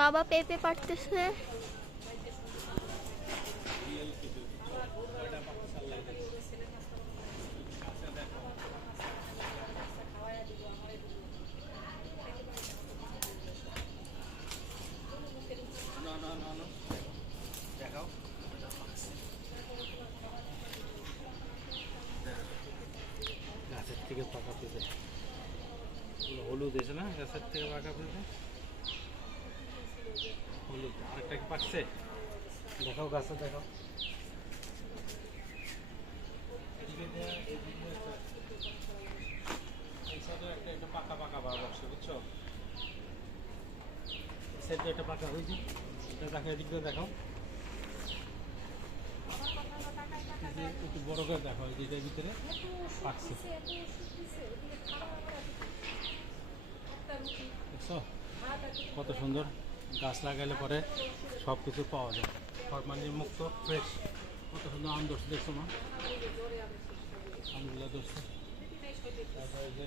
বাবা পেঁপে পাড়তেছে। গাছের থেকে পাকা পেঁপে, হলুদ এসে না গাছের থেকে পাকা পেঁপে, হলুদ। আরেকটা কি পাকছে? দেখাও গাছে, দেখাও। এই সাইডে একটা পাকা পাকা ভাব আসছে, বুঝছো? এই সাইডে একটা পাকা হয়েছে, এটা দেখো, এদিক দিয়ে দেখাও। একটু বড় করে দেখো, এটার ভিতরে পাকছে, দেখছো কত সুন্দর। গাছ লাগাইলে পরে সব কিছু পাওয়া যায়, ফরমালিন মুক্ত, ফ্রেশ। কত সুন্দর আম ধরছে, দেখছো মা? আমগুলো ধরছে। তারপরে যে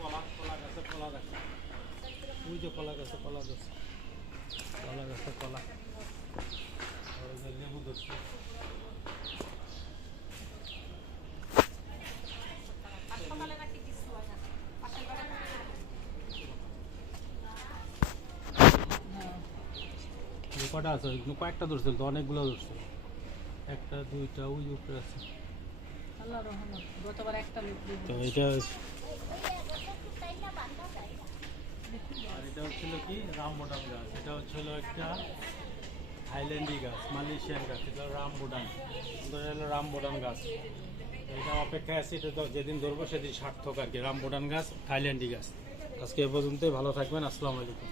কলা, কলা গাছে কলা দেখো, ওই যে কলা গাছে কলা ধরছে, কলা গাছে কলা। লেবু ধরছে। কটা আছে? কয়েকটা ধরছিল তো, অনেকগুলো ধরছিল। একটা দুইটা ওই উপরে আছে। তো এটা আর এটা হচ্ছিল কি রামবুটান গাছ। এটা হচ্ছিল একটা থাইল্যান্ডি গাছ, মালয়েশিয়ান গাছ। এটা রামবুটান, হলো রামবুটান গাছ। এটা অপেক্ষায় আছে, এটা তো যেদিন ধরবো সেদিন সার্থক আর কি। রামবুটান গাছ, থাইল্যান্ডি গাছ। আজকে এ পর্যন্তই, ভালো থাকবেন, আসসালামু আলাইকুম।